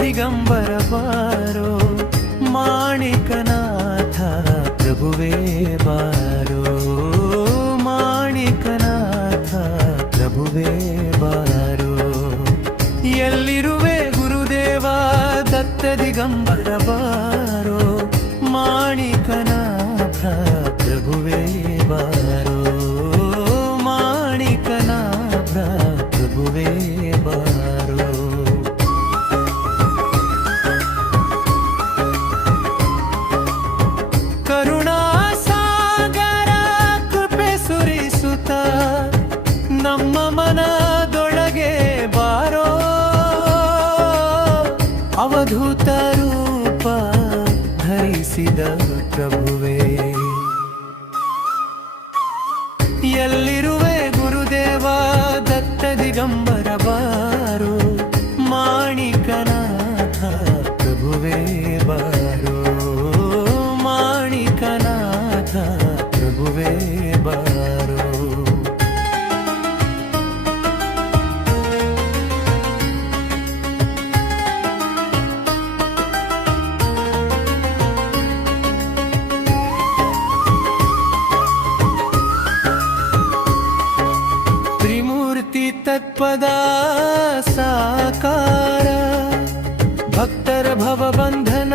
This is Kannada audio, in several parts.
ದಿಗಂಬರ ಬಾರೋ, ಮಾಣಿಕನಾಥ ಪ್ರಭುವೇ ಬಾರೋ, ಮಾಣಿಕನಾಥ ಪ್ರಭುವೇ ಬಾರೋ. ಎಲ್ಲಿರುವೆ ಗುರುದೇವ ದತ್ತ ದಿಗಂಬರ ಬಾರೋ, ಮಾಣಿಕನಾಥ ಪ್ರಭುವೇ ಬಾರೋ, ಮಾಣಿಕನಾಥ ಪ್ರಭುವೇ ಬಾರೋ. ಕರುಣಾಸಾಗರ ಕೃಪೆ ಸುರಿಸುತ್ತ ನಮ್ಮ ಮನದೊಳಗೆ ಬಾರೋ, ಅವಧೂತ ರೂಪ ಧರಿಸಿದ ಪ್ರಭುವೇ. ಎಲ್ಲಿರುವೆ ಗುರುದೇವ ದತ್ತ ದಿಗಂಬರ ಬಾರೋ, ಮಾಣಿಕನಾಥ ಪ್ರಭುವೇ ಬಾರೋ, ಮಾಣಿಕನಾಥ ಪ್ರಭುವೇ ಬಾರೋ. ತ್ರಿಮೂರ್ತಿ ತತ್ಪದ ಸಾಕಾರ, ಭಕ್ತರ ಭವಬಂಧನ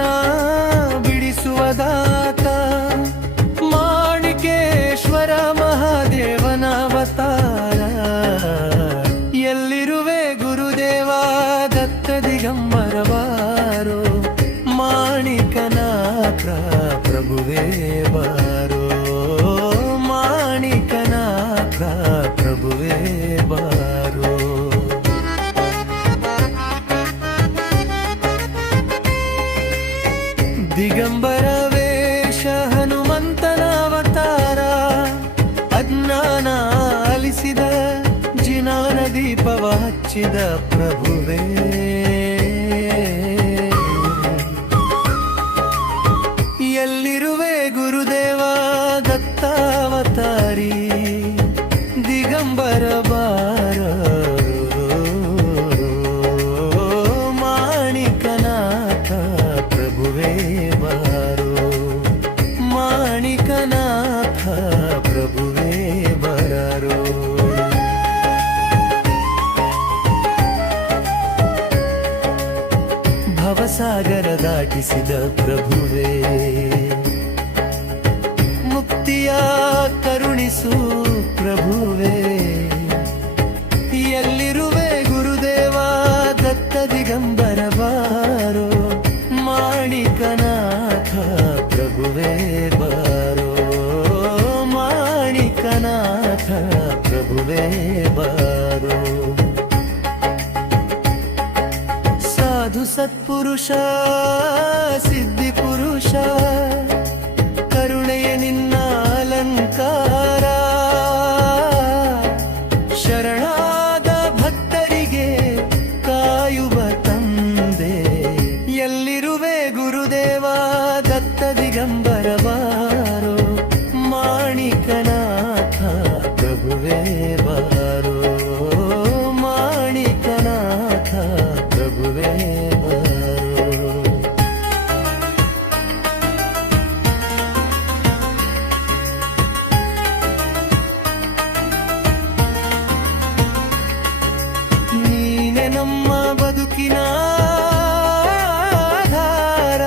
ಬಿಡಿಸುವದಾತ, ಮಾಣಿಕೇಶ್ವರ ಮಹಾದೇವನ ಅವತಾರ. ಎಲ್ಲಿರುವೆ ಗುರುದೇವ ದತ್ತ ದಿಗಂಬರ ಬಾರೋ, ಮಾಣಿಕನಾಥ ಪ್ರಭುವೇ ಬಾರೋ, ಮಾಣಿಕನಾಥ ಪ್ರಭುವೇ ಬಾರೋ. ದಿಗಂಬರ ವೇಷ ಹನುಮಂತನ ಅವತಾರ, ಅಜ್ಞಾನ ಅಲಿಸಿದ ಜಿನಾನ ದೀಪವ ಹಚ್ಚಿದ ಪ್ರಭುವೇ. ಎಲ್ಲಿರುವೆ ಗುರುದೇವ ದತ್ತಾವತಾರಿ, ದಿಗಂಬರ ಬಾರೋ, ಮಾಣಿಕನಾಥ ಪ್ರಭುವೇ ಬಾರೋ, ಮಾಣಿಕನಾಥ ಪ್ರಭುವೇ ಬಾರೋ. ಭವಸಾಗರ ದಾಟಿಸಿದ ಪ್ರಭುವೇ, ಮುಕ್ತಿಯ ಕರುಣಿಸು ಪ್ರಭುವೇ. ಎಲ್ಲಿರುವೆ ಗುರುದೇವ ದತ್ತ ದಿಗಂಬರ ಬಾರೋ, ಮಾಣಿಕನಾಥ ಪ್ರಭುವೇ ಬಾರೋ, ಮಾಣಿಕನಾಥ ಪ್ರಭುವೇ ಬಾರೋ. ಸಾಧು ಸತ್ಪುರುಷ ಸಿದ್ಧಿ ಪುರುಷ, ಕರುಣೆಯ ನಿನ್ನ ಅಲಂಕಾರ, ಶರಣಾದ ಭಕ್ತರಿಗೆ ಕಾಯುವ ತಂದೆ. ಎಲ್ಲಿರುವೆ ಗುರುದೇವ ದತ್ತ ದಿಗಂಬರ ಬಾರೋ, ಮಾಣಿಕನಾಥ ಪ್ರಭುವೇ ಬಾರೋ, ಮಾಣಿಕನಾಥ ಪ್ರಭುವೇ ಬಾರೋ. ನೀನೆ ನಮ್ಮ ಬದುಕಿನ ಆಧಾರ,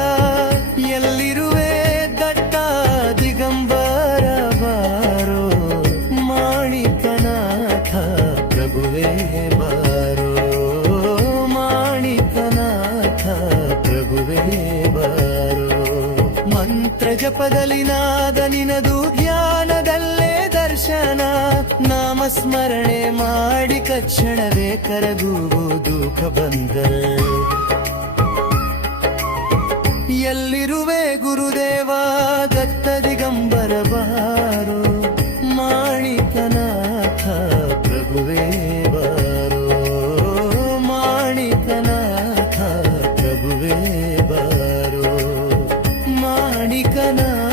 ಎಲ್ಲಿರುವೆ ದತ್ತ ದಿಗಂಬರ ಬಾರೋ, ಮಾಣಿಕನಾಥ ಪ್ರಭುವೇ ಬಾರೋ, ಮಾಣಿಕನಾಥ ಪ್ರಭುವೇ ಬಾರೋ. ಮಂತ್ರ ಜಪದಲ್ಲಿ ನಾದ ನಿನದು, ಧ್ಯಾನದಲ್ಲೇ ದರ್ಶನ, ನಾಮಸ್ಮರಣೆ ಮಾಡಿ ಕಕ್ಷಣವೇ ಕರಗುವುದು ಬಂದರೆ. ಎಲ್ಲಿರುವೆ ಗುರುದೇವ ದತ್ತ ದಿಗಂಬರ ಬಾರೋ, ಮಾಣಿಕನಾಥ ಪ್ರಭುವೇ ಬಾರೋ, ಮಾಣಿಕನಾಥ ಪ್ರಭುವೇ ಬಾರೋ, ಮಾಣಿಕನಾಥ